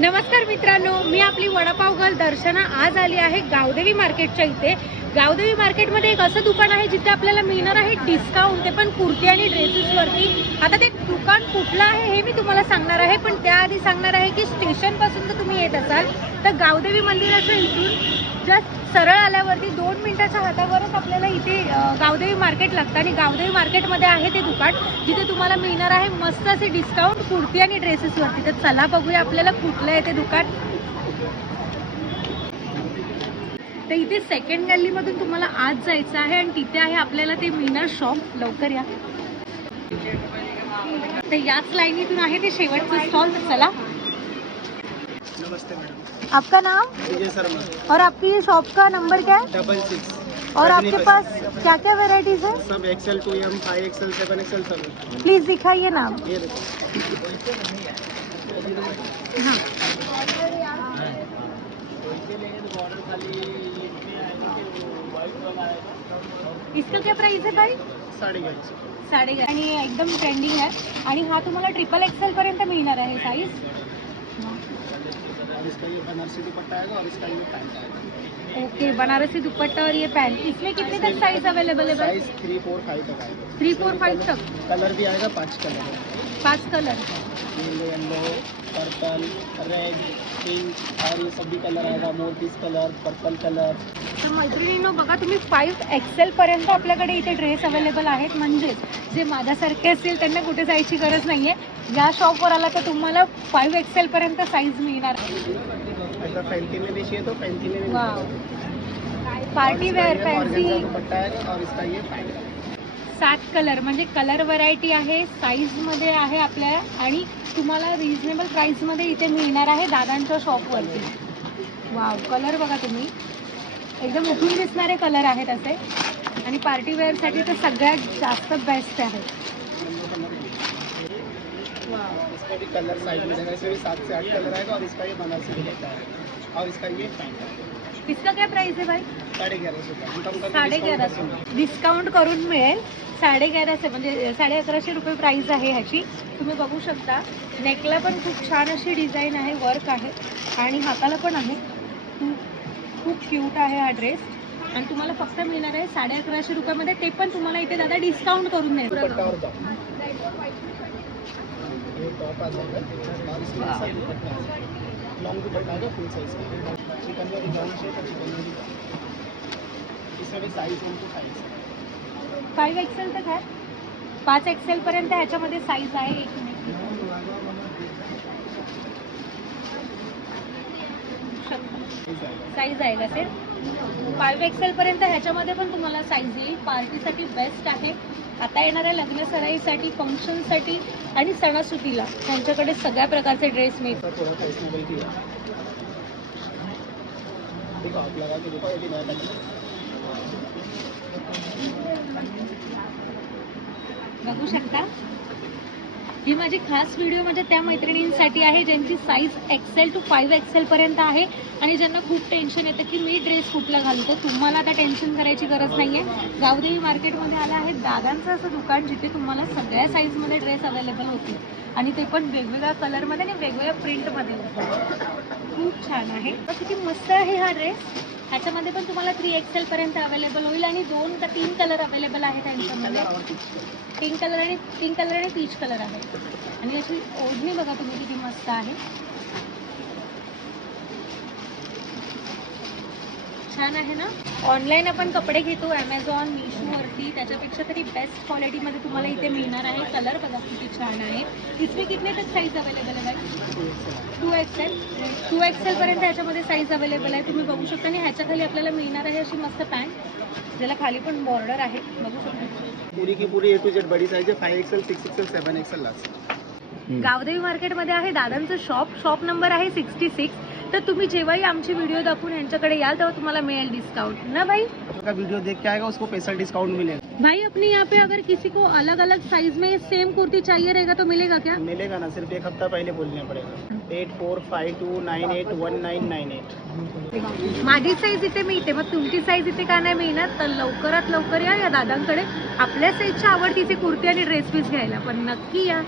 नमस्कार मित्रांनो मी आपली वडापाव गर्ल दर्शना आज आली आहे गावदेवी मार्केटच्या इथे. गावदेवी मार्केटमध्ये एक असं दुकान आहे जिथे आपल्याला मिळणार आहे डिस्काउंट ते पण कुर्ती आणि ड्रेसेसवरती आता ते दुकान कुठलं आहे हे मी तुम्हाला सांगणार आहे पण त्याआधी सांगणार आहे की स्टेशनपासून जर तुम्ही येत असाल तर गावदेवी मंदिराचं इथून जस्ट सरळ आल्यावरती दोन मिनिटाच्या हातावरच आपल्याला इथे गावदेवी मार्केट लागतं. आणि गावदेवी मार्केटमध्ये आहे ते दुकान जिथे तुम्हाला मिळणार आहे मस्त असे डिस्काउंट कुर्ती आणि ड्रेसेसवरती तर चला बघूया आपल्याला कुठलं आहे ते दुकान. तर इथे सेकंड गल्लीमधून तुम्हाला आज जायचं आहे आणि तिथे आहे आपल्याला ते मिळणार शॉप लवकर या. तर याच लाईनीतून आहे ते शेवटचं स्टॉल तर चला. नमस्ते मैडम आपका नाम? शर्मा. और आपकी शॉप का नंबर क्या है? डबल सिक्स और आपके पास क्या क्या वेराइटीज है? सब XL two M five XL seven XL sub. Please दिखाइए नाम. ये हाँ। इसका क्या प्राइस है भाई? साड़ी गज साडे आणि एकदम ट्रेंडिंग आहे आणि हा तुम्हाला ट्रिपल एक्सेल पर्यंत मिळणार आहे साईज इसका ये बनारसी दुपट्टा आएगा और इसका ये पैंट आएगा। ओके बनारसी दुपट्टा और ये पैंट। इसमें कितने तक साइज अवेलेबल है साइज थ्री फोर फाइव तक आएगा। थ्री फोर फाइव तक? कलर भी आएगा पाँच कलर पाच colour yellow yellow purple red pink और ये सब भी कलर आएगा। मोरपीस कलर पर्पल कलर तर मैत्रिणींनो बघा तुम्ही फाईव्ह एक्सेल पर्यंत आपल्याकडे इथे ड्रेस अवेलेबल आहेत. म्हणजेच जे माझ्यासारखे असतील त्यांना कुठे जायची गरज नाहीये. या शॉपवर आला तर तुम्हाला फाईव्ह एक्सेल पर्यंत साईज मिळणार। पार्टी वेअर फॅन्सी सात कलर म्हणजे कलर व्हरायटी आहे साईजमध्ये आहे आपल्या आणि तुम्हाला रिझनेबल प्राईसमध्ये इथे मिळणार आहे दादांच्या शॉपवरती वाव कलर बघा तुम्ही. एकदम उठून दिसणारे कलर आहेत असे. आणि पार्टी वेअरसाठी तर सगळ्यात जास्त बेस्ट आहे. इसका भी कलर साइज में रहेगा इसमें भी सात से आठ कलर आएगा और इसका ये बनारसी दुपट्टा आएगा और इसका ये पैंट इसका क्या प्राइस आहे भाई? साढ़े ग्यारह सौ साडे discount ग्याराशे करेंगे। डिस्काउंट करून मिळेल साडे ग्याराशे म्हणजे साडे अकराशे रुपये प्राईस आहे ह्याची. तुम्ही बघू शकता नेकला पण खूप छान अशी डिझाईन आहे वर्क आहे. आणि हाताला पण आहे. खूप क्यूट आहे हा ड्रेस आणि तुम्हाला फक्त मिळणार आहे साडे अकराशे रुपयामध्ये. ते पण तुम्हाला इथे दादा डिस्काउंट करून मिळेल. और जाओ ये टॉप आ जाएगा दुपट्टा आएगा लॉन्ग दुपट्टा आएगा फुल साइज का चिकन का डिजाइन शेप और चिकन का डिजाइन इसमें भी साइज उनको साइज फाईव्ह एक्सेल तक आहे पाच एक्सेल पर्यंत ह्याच्यामध्ये साईज आहे. एक साईज आहे का ते? फाईव्ह एक्सेल पर्यंत ह्याच्यामध्ये पण तुम्हाला साईज येईल. पार्टीसाठी बेस्ट आहे. आता येणाऱ्या लग्न सराईसाठी फंक्शनसाठी आणि सणासुदीला त्यांच्याकडे सगळ्या प्रकारचे ड्रेस मिळतात. बघू शकता. ही माझी खास व्हिडिओ म्हणजे त्या मैत्रिणींसाठी आहे ज्यांची size XL two five XL पर्यंत आहे. आणि ज्यांना खूप टेन्शन येतं की मी ड्रेस कुठला घालतो? तुम्हाला आता टेन्शन करायची गरज नाही आहे गावदेवी मार्केटमध्ये आलं आहे दादांचं असं दुकान जिथे तुम्हाला सगळ्या साईजमध्ये ड्रेस अवेलेबल होतील. आणि ते पण वेगवेगळ्या कलरमध्ये आणि वेगवेगळ्या प्रिंटमध्ये खूप छान आहे. तर किती मस्त आहे हा ड्रेस ह्याच्यामध्ये पण तुम्हाला थ्री एक्सेल पर्यंत अवेलेबल होईल आणि दोन का तीन कलर अवेलेबल आहे त्यांच्यामध्ये पिंक कलर आणि पिंक कलर आणि पीच कलर आहे. आणि अशी ओढणी बघा तुम्ही किती मस्त आहे. छान आहे ना? ऑनलाईन आपण कपडे घेतो ॲमेझॉन मिशोवरती त्याच्यापेक्षा तरी बेस्ट क्वालिटीमध्ये तुम्हाला इथे मिळणार आहे. कलर बघा किती छान आहे. इसमें कितने तक साईज अवेलेबल आहे? टू एक्सेल टू एक्सेलपर्यंत ह्याच्यामध्ये साईज अवेलेबल आहे. तुम्ही बघू शकता. आणि ह्याच्या खाली आपल्याला मिळणार आहे अशी मस्त पॅन्ट ज्याला खाली पण बॉर्डर आहे. बघू शकता. पूरी की पूरी ए टू जेड बड़ी साइज है five XL six XL seven XL last Gavdevi मार्केटमध्ये आहे दादांचं शॉप शॉप नंबर आहे सिक्स्टी सिक्स तर तुम्ही जेव्हाही आमची व्हिडिओ दाखवून यांच्याकडे याल तेव्हा तुम्हाला मिळेल डिस्काउंट ना भाई? का वीडियो देख के आएगा उसको पैसा डिस्काउंट मिलेगा। भाई अपने यहाँ पे अगर किसी को अलग अलग साइज में सेम कुर्ती चाहिए रहेगा तो मिलेगा क्या? मिलेगा ना सिर्फ एक हफ्ता पहले बोलना पड़ेगा। Eight four five two nine eight one nine nine eight माझी साईज इथे मिळते मग तुमची साईज इथे का नाही मिळणार? तर लवकरात लवकर या या दादांकडे. आपल्या साईजच्या आवडतीचे कुर्ती आणि ड्रेस पीस घ्यायला पण नक्की या.